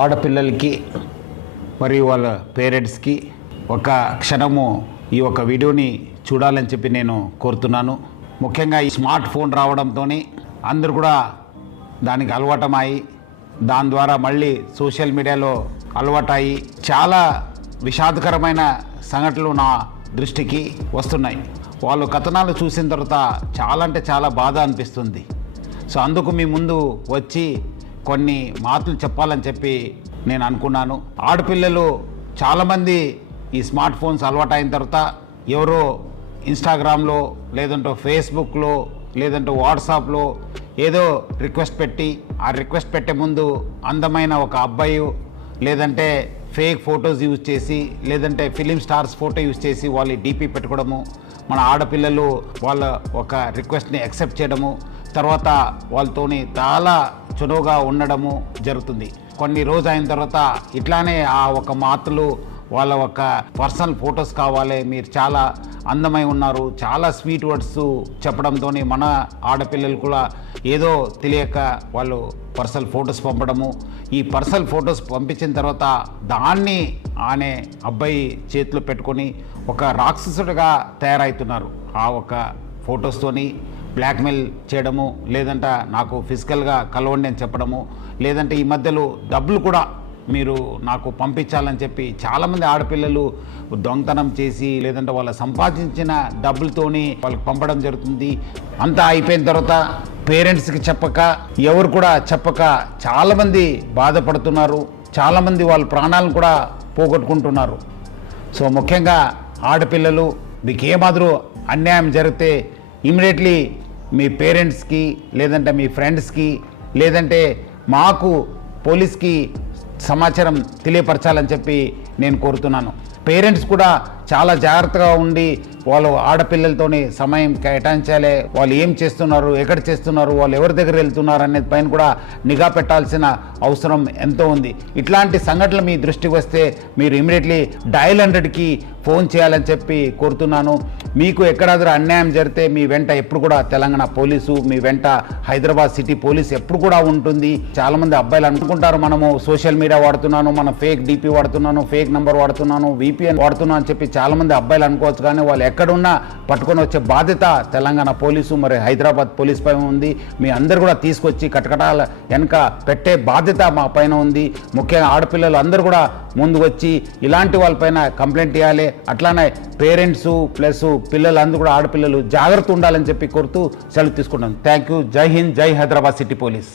ఆడపిల్లలకి మరియు వాళ్ళ పేరెంట్స్కి ఒక క్షణము ఈ ఒక వీడియోని చూడాలని చెప్పి నేను కోరుతున్నాను. ముఖ్యంగా ఈ స్మార్ట్ ఫోన్ రావడంతో అందరూ కూడా దానికి అలవాటమై దాని ద్వారా మళ్ళీ సోషల్ మీడియాలో అలవాటయి చాలా విషాదకరమైన సంఘటనలు నా దృష్టికి వస్తున్నాయి. వాళ్ళు కథనాలు చూసిన తర్వాత చాలా అంటే చాలా బాధ అనిపిస్తుంది. సో అందుకు మీ ముందు వచ్చి కొన్ని మాటలు చెప్పాలని చెప్పి నేను అనుకున్నాను. ఆడపిల్లలు చాలామంది ఈ స్మార్ట్ ఫోన్స్ అలవాటు అయిన తర్వాత ఎవరో ఇన్స్టాగ్రామ్లో లేదంటే ఫేస్బుక్లో లేదంటే వాట్సాప్లో ఏదో రిక్వెస్ట్ పెట్టి ఆ రిక్వెస్ట్ పెట్టే ముందు అందమైన ఒక అబ్బాయి లేదంటే ఫేక్ ఫొటోస్ యూజ్ చేసి లేదంటే ఫిలిం స్టార్స్ ఫోటో యూజ్ చేసి వాళ్ళు డీపీ పెట్టుకోవడము, మన ఆడపిల్లలు వాళ్ళ ఒక రిక్వెస్ట్ని యాక్సెప్ట్ చేయడము, తర్వాత వాళ్ళతోని చాలా చనువుగా ఉండడము జరుగుతుంది. కొన్ని రోజు అయిన తర్వాత ఇట్లానే ఆ ఒక మాటలు వాళ్ళ ఒక పర్సనల్ ఫొటోస్ కావాలి, మీరు చాలా అందమై ఉన్నారు, చాలా స్వీట్ వర్డ్స్ చెప్పడంతో మన ఆడపిల్లలు కూడా ఏదో తెలియక వాళ్ళు పర్సనల్ ఫొటోస్ పంపడము. ఈ పర్సనల్ ఫొటోస్ పంపించిన తర్వాత దాన్ని ఆనే అబ్బాయి చేతిలో పెట్టుకొని ఒక రాక్షసుడిగా తయారవుతున్నారు. ఆ ఒక ఫొటోస్తోని బ్లాక్మెయిల్ చేయడము, లేదంటే నాకు ఫిజికల్గా కలవండి అని చెప్పడము, లేదంటే ఈ మధ్యలో డబ్బులు కూడా మీరు నాకు పంపించాలని చెప్పి చాలామంది ఆడపిల్లలు దొంగతనం చేసి లేదంటే వాళ్ళ సంపాదించిన డబ్బులతోని వాళ్ళకి పంపడం జరుగుతుంది. అంతా అయిపోయిన తర్వాత పేరెంట్స్కి చెప్పక ఎవరు కూడా చెప్పక చాలామంది బాధపడుతున్నారు, చాలామంది వాళ్ళ ప్రాణాలను కూడా పోగొట్టుకుంటున్నారు. సో ముఖ్యంగా ఆడపిల్లలు మీకు ఏమాదిరూ అన్యాయం జరిగితే ఇమీడియట్లీ మీ పేరెంట్స్కి లేదంటే మీ ఫ్రెండ్స్కి లేదంటే మాకు పోలీస్కి సమాచారం తెలియపరచాలని చెప్పి నేను కోరుతున్నాను. పేరెంట్స్ కూడా చాలా జాగ్రత్తగా ఉండి వాళ్ళు ఆడపిల్లలతోని సమయం కేటాయించాలి. వాళ్ళు ఏం చేస్తున్నారు, ఎక్కడ చేస్తున్నారు, వాళ్ళు ఎవరి దగ్గర వెళ్తున్నారు అనేది పైన కూడా నిఘా పెట్టాల్సిన అవసరం ఎంతో ఉంది. ఇట్లాంటి సంఘటనలు మీ దృష్టికి వస్తే మీరు ఇమీడియట్లీ డయల్ 100కి ఫోన్ చేయాలని చెప్పి కోరుతున్నాను. మీకు ఎక్కడాದರೂ అన్యాయం జరిగితే మీ వెంట ఎప్పుడు కూడా తెలంగాణ పోలీసు, మీ వెంట హైదరాబాద్ సిటీ పోలీస్ ఎప్పుడు కూడా ఉంటుంది. చాలామంది అబ్బాయిలు అనుకుంటారు మనము సోషల్ మీడియా వాడుతున్నాను, మన ఫేక్ డీపీ వాడుతున్నాను, ఫేక్ నెంబర్ వాడుతున్నాను, VPN వాడుతున్నాను అని చెప్పి చాలామంది అబ్బాయిలు అనుకోవచ్చు. కానీ వాళ్ళు ఎక్కడున్నా పట్టుకొని వచ్చే బాధ్యత తెలంగాణ పోలీసు మరి హైదరాబాద్ పోలీస్ పైన ఉంది. మీ అందరు కూడా తీసుకొచ్చి కటకటాల వెనక పెట్టే బాధ్యత మా పైన ఉంది. ముఖ్యంగా ఆడపిల్లలు అందరూ కూడా ముందు వచ్చి ఇలాంటి వాళ్ళపైన కంప్లైంట్ ఇవ్వాలి. అట్లానే పేరెంట్స్ ప్లస్ పిల్లలందరూ కూడా ఆడపిల్లలు జాగ్రత్త ఉండాలని చెప్పి కోరుతూ సెలవు తీసుకుంటాను. Thank you. జై హింద్, జై హైదరాబాద్ సిటీ పోలీస్.